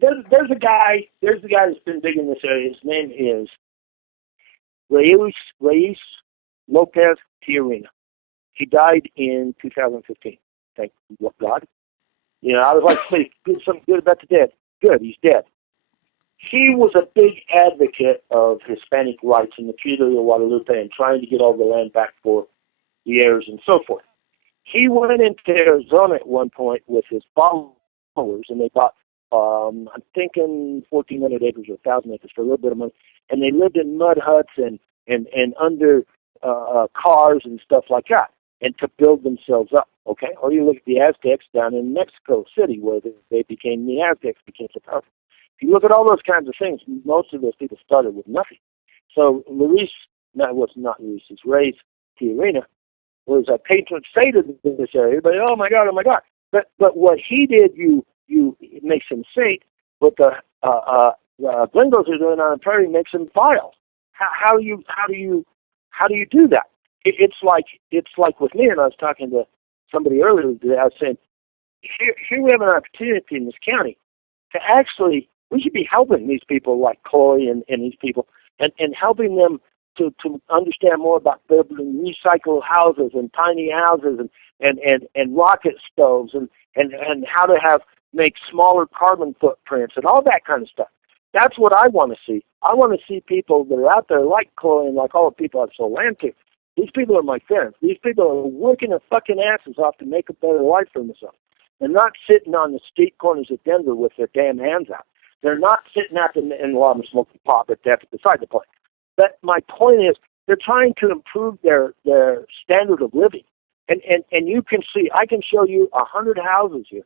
There's a guy that's been big in this area. His name is Reyes Lopez Tiarina. He died in 2015. Thank God. You know, I was like, please, something good about the dead. Good, he's dead. He was a big advocate of Hispanic rights in the Treaty of Guadalupe and trying to get all the land back for the heirs and so forth. He went into Arizona at one point with his followers, and they bought, I'm thinking 1,400 acres or 1,000 acres for a little bit of money, and they lived in mud huts and under cars and stuff like that, and to build themselves up, okay? Or you look at the Aztecs down in Mexico City, where they became, the Aztecs became so powerful. If you look at all those kinds of things, most of those people started with nothing. So Reyes Tiarina was a patron saint of this area. But oh my God. But what he did, it makes him saint. What the gringos are doing on the prairie makes him vile. How do you do that? It's like with me, and I was talking to somebody earlier today. I was saying, here we have an opportunity in this county to actually, we should be helping these people like Chloe and these people, and helping them to understand more about building recycled houses and tiny houses and rocket stoves and how to make smaller carbon footprints and all that kind of stuff. That's what I want to see. I want to see people that are out there like Chloe and like all the people I've sold land to. These people are my friends. These people are working their fucking asses off to make a better life for themselves. They're not sitting on the street corners of Denver with their damn hands out. They're not sitting out in the lawn smoking pot, but that's beside the point. But my point is, they're trying to improve their standard of living. And you can see, I can show you 100 houses here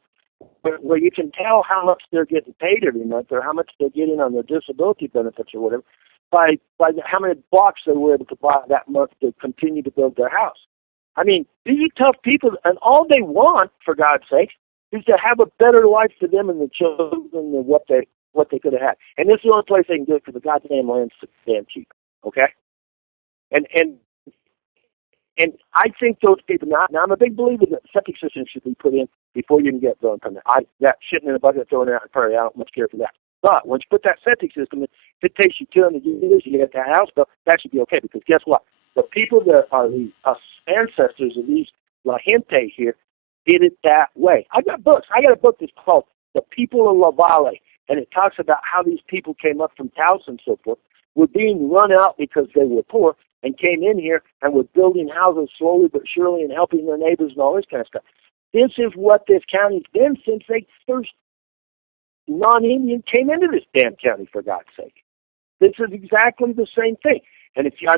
where you can tell how much they're getting paid every month or how much they're getting on their disability benefits or whatever by how many blocks they were able to buy that month to continue to build their house. I mean, these are tough people, and all they want, for God's sake, is to have a better life for them and the children than what they could have had. And this is the only place they can do it because the goddamn land's so damn cheap. Okay? And I think those people, now I'm a big believer that septic systems should be put in before you can get drilling permit. That shitting in a bucket, throwing it out in the prairie, I don't much care for that. But once you put that septic system in, if it takes you 200 years to get that house built, that should be okay, because guess what? The people that are the ancestors of these La Gente here did it that way. I got books. I got a book that's called The People of La Valle, and it talks about how these people came up from Taos and so forth, were being run out because they were poor, and came in here and were building houses slowly but surely and helping their neighbors and all this kind of stuff. This is what this county's been since they first non-Indian came into this damn county, for God's sake. This is exactly the same thing. And if you,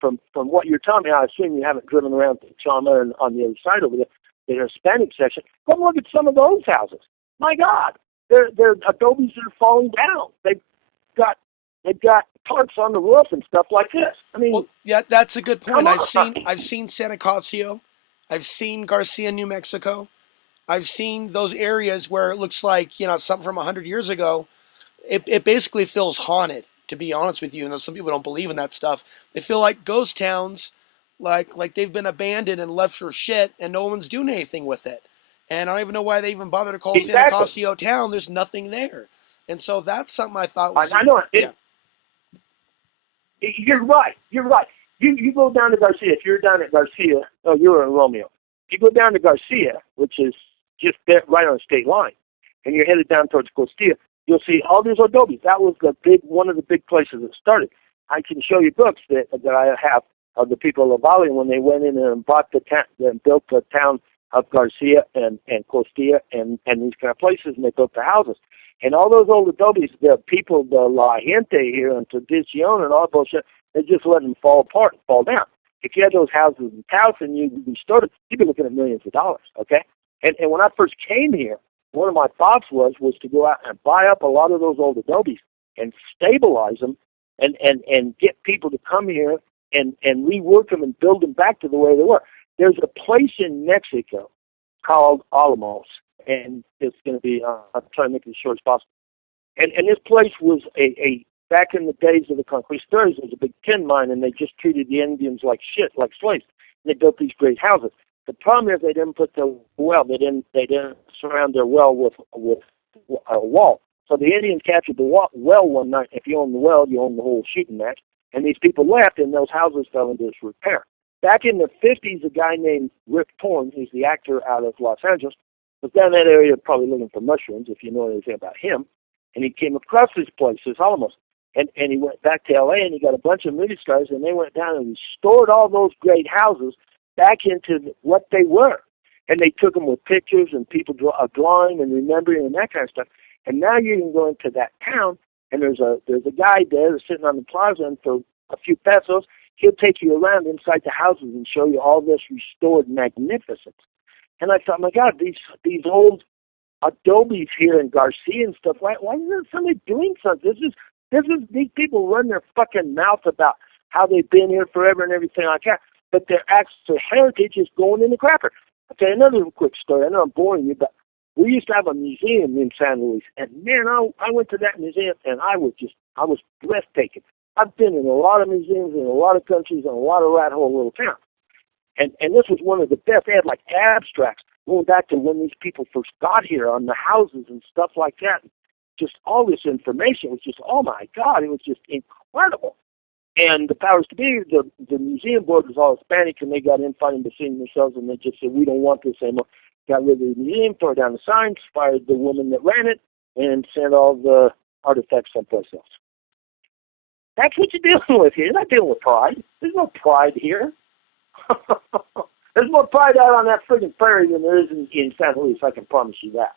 from what you're telling me, I assume you haven't driven around to Chama and on the other side over there, the Hispanic section. Go look at some of those houses. My God, they're adobes that are falling down. They've got tarps on the roof and stuff like this. I mean, well, yeah, that's a good point. I've seen San Ignacio, I've seen Garcia, New Mexico. I've seen those areas where it looks like, something from 100 years ago. It basically feels haunted, to be honest with you. And some people don't believe in that stuff. They feel like ghost towns, like they've been abandoned and left for shit, and no one's doing anything with it. And I don't even know why they even bother to call San Ignacio town. There's nothing there. And so that's something I thought was... I know it. Yeah. You're right. You go down to Garcia. If you're down at Garcia, you're in Romeo. If you go down to Garcia, which is just there, right on the state line, and you're headed down towards Costilla, you'll see all these adobes. That was one of the big places that started. I can show you books that I have of the people of La Valle when they went in and bought the town and built the town of Garcia and Costilla and these kind of places, and they built the houses. And all those old adobes, the people, the La Gente here and Tradicion and all that bullshit, they just let them fall apart and fall down. If you had those houses in Taos and you restored it, you'd be looking at millions of dollars, okay? And when I first came here, one of my thoughts was to go out and buy up a lot of those old adobes and stabilize them and get people to come here and rework them and build them back to the way they were. There's a place in Mexico called Alamos, and it's going to be, I'll try to make it as short as possible. And this place was a back in the days of the conquistadors, it was a big tin mine, and they just treated the Indians like shit, like slaves. And they built these great houses. The problem is they didn't put the well. They didn't surround their well with wall. So the Indians captured the well one night. If you own the well, you own the whole shooting match. And these people left, and those houses fell into disrepair. Back in the 50s, a guy named Rick Torn, who's the actor out of Los Angeles, was down that area probably looking for mushrooms, if you know anything about him. And he came across this place, this Alamos. And he went back to L.A., and he got a bunch of movie stars, and they went down and restored all those great houses back into what they were. And they took them with pictures and people drawing and remembering and that kind of stuff. And now you can go into that town, and there's a guy there sitting on the plaza, and for a few pesos, he'll take you around inside the houses and show you all this restored magnificence. And I thought, my God, these old adobes here in Garcia and stuff, why isn't somebody doing something? These people run their fucking mouth about how they've been here forever and everything like that, but their actual heritage is going in the crapper. I'll tell you another quick story. I know I'm boring you, but we used to have a museum in San Luis, and man, I went to that museum, and I was breathtaking. I've been in a lot of museums in a lot of countries and a lot of rat hole little towns. And this was one of the best. They had like abstracts going back to when these people first got here on the houses and stuff like that. Just all this information was just, oh my God, it was just incredible. And the powers to be, the museum board was all Hispanic, and they got infighting between themselves, and they just said, we don't want this anymore. Got rid of the museum, tore down the signs, fired the woman that ran it, and sent all the artifacts someplace else. That's what you're dealing with here. You're not dealing with pride. There's no pride here. There's more pride out on that friggin' prairie than there is in San Luis, I can promise you that.